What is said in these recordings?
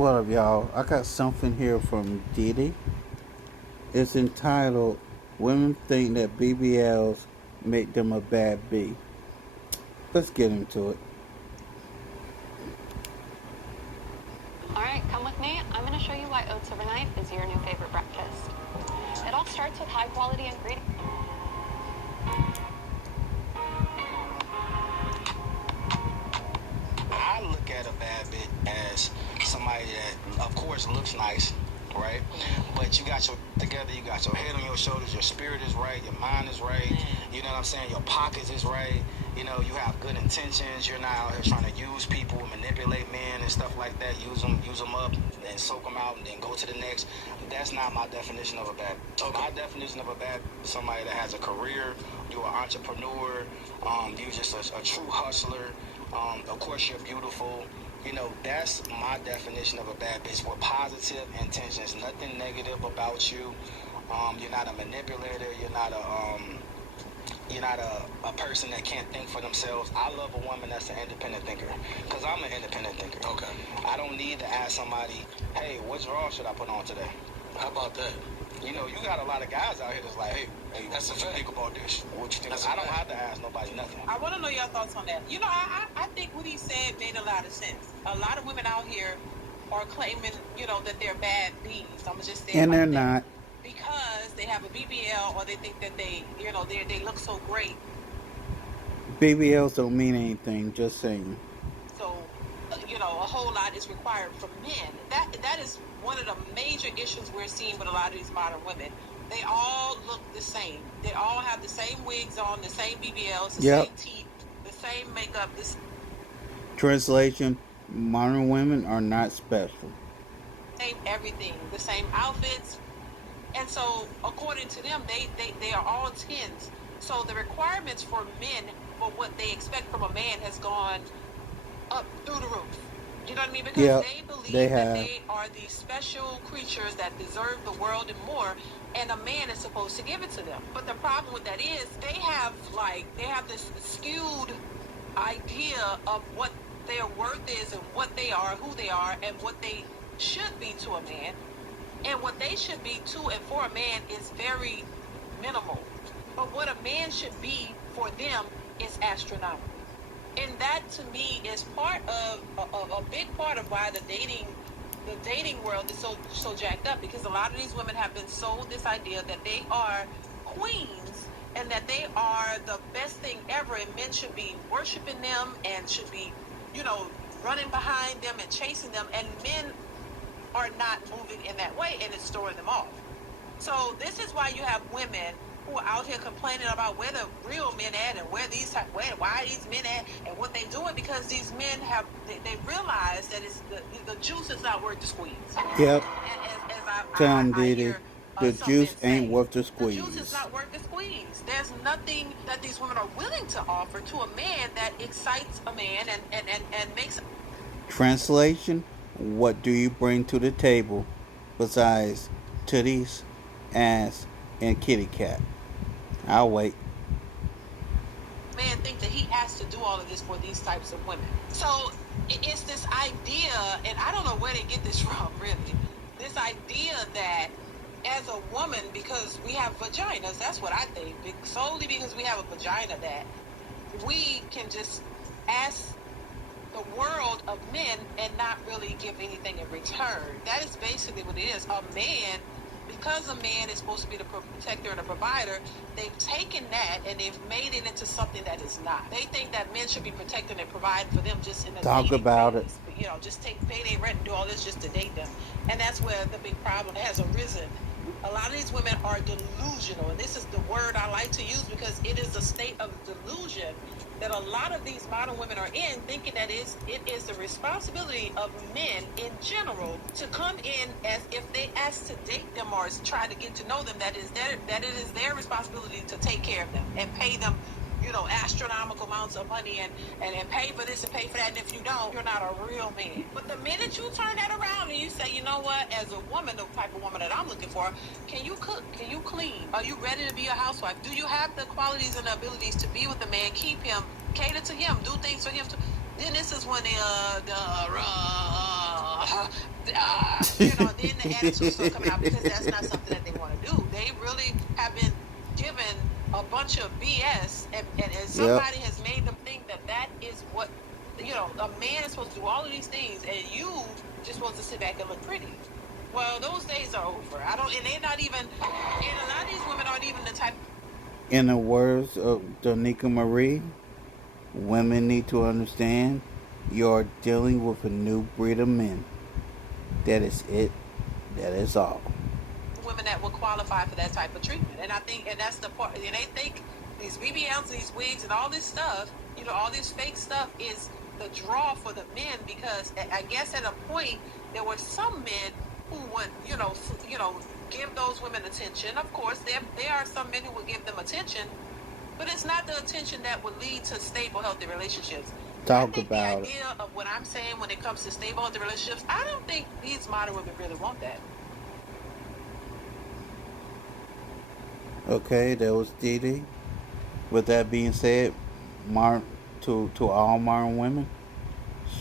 What up, y'all? I got something here from Didi. It's entitled Women Think That BBLs Make Them a Bad B. Let's get into it. Alright, come with me. I'm going to show you why oats overnight is your new favorite breakfast. It all starts with high quality ingredients. I look at a bad bitch as somebody that, of course, looks nice, right? But you got your together, you got your head on your shoulders, your spirit is right, your mind is right, you know what I'm saying? Your pockets is right, you know, you have good intentions, you're not out here trying to use people, manipulate men and stuff like that, use them up, and soak them out, and then go to the next. That's not my definition of a bad bitch. Okay. My definition of a bad bitch is somebody that has a career, you're an entrepreneur, you're just a true hustler. Of course, you're beautiful. You know, that's my definition of a bad bitch with positive intentions. Nothing negative about you. You're not a manipulator. You're not a person that can't think for themselves. I love a woman that's an independent thinker, because I'm an independent thinker. Okay. I don't need to ask somebody, hey, what draw should I put on today? How about that? You know, you got a lot of guys out here that's like, hey, that's what you think about this? What you think? I don't have to ask nobody nothing. I want to know your thoughts on that. You know, I think what he said made a lot of sense. A lot of women out here are claiming, you know, that they're bad bees. I'm going to just say And it they're like that. not. Because they have a BBL, or they think that they look so great. BBLs don't mean anything, just saying. So, you know, a whole lot is required from men. That is one of the major issues we're seeing with a lot of these modern women. They all look the same. They all have the same wigs on, the same BBLs, the same teeth, the same makeup. Translation: Modern women are not special. Same everything, the same outfits. And so, according to them, they are all 10s. So the requirements for men for what they expect from a man has gone up through the roof. You know what I mean? Because they believe that they are these special creatures that deserve the world and more, and a man is supposed to give it to them. But the problem with that is they have this skewed idea of what their worth is and what they are, who they are, and what they should be to a man. And what they should be to and for a man is very minimal. But what a man should be for them is astronomical. And that, to me, is part of a big part of why the dating world is so jacked up, because a lot of these women have been sold this idea that they are queens and that they are the best thing ever, and men should be worshiping them and should be, you know, running behind them and chasing them, and men are not moving in that way, and it's throwing them off. So this is why you have women who are out here complaining about where the real men at, and why are these men at, and what they doing, because these men they realize that it's the juice is not worth the squeeze. Yep. Tom Didi, the juice ain't worth the squeeze. The juice is not worth the squeeze. There's nothing that these women are willing to offer to a man that excites a man and makes. Translation: What do you bring to the table besides titties, ass, and kitty cat? I'll wait. Man think that he has to do all of this for these types of women. So it's this idea, and I don't know where they get this from, really. This idea that as a woman, because we have vaginas, that's what I think, solely because we have a vagina, that we can just ask the world of men and not really give anything in return. That is basically what it is. A man, because a man is supposed to be the protector and the provider, they've taken that and they've made it into something that is not. They think that men should be protecting and providing for them just in a talk about phase. You know, just pay their rent and do all this just to date them. And that's where the big problem has arisen. A lot of these women are delusional, and this is the word I like to use because it is a state of delusion that a lot of these modern women are in, thinking that it is the responsibility of men in general to come in as if they ask to date them or try to get to know them, that it is their responsibility to take care of them and pay them, you know, astronomical amounts of money and pay for this and pay for that, and if you don't, you're not a real man. But the minute you turn that around and you say, you know what, as a woman, the type of woman that I'm looking for, can you cook? Can you clean? Are you ready to be a housewife? Do you have the qualities and the abilities to be with a man, keep him, cater to him, do things for him? Then this is when then the attitude start coming out because that's not something that they want to do. They really have been given a bunch of BS, and somebody has made them think that that is what, a man is supposed to do all of these things, and you just supposed to sit back and look pretty. Well, those days are over. And they're not even, and a lot of these women aren't even the type. In the words of Donika Marie, women need to understand you're dealing with a new breed of men. That is it. That is all. Women that will qualify for that type of treatment. And I think, and that's the part, and they think these BBLs, these wigs, and all this stuff, all this fake stuff is the draw for the men, because I guess at a point there were some men who would, give those women attention. Of course, there are some men who would give them attention, but it's not the attention that would lead to stable, healthy relationships. Talk I think about the idea of what I'm saying when it comes to stable, healthy relationships, I don't think these modern women really want that. Okay, that was Dee. With that being said, to all modern women,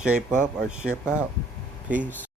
shape up or ship out. Peace.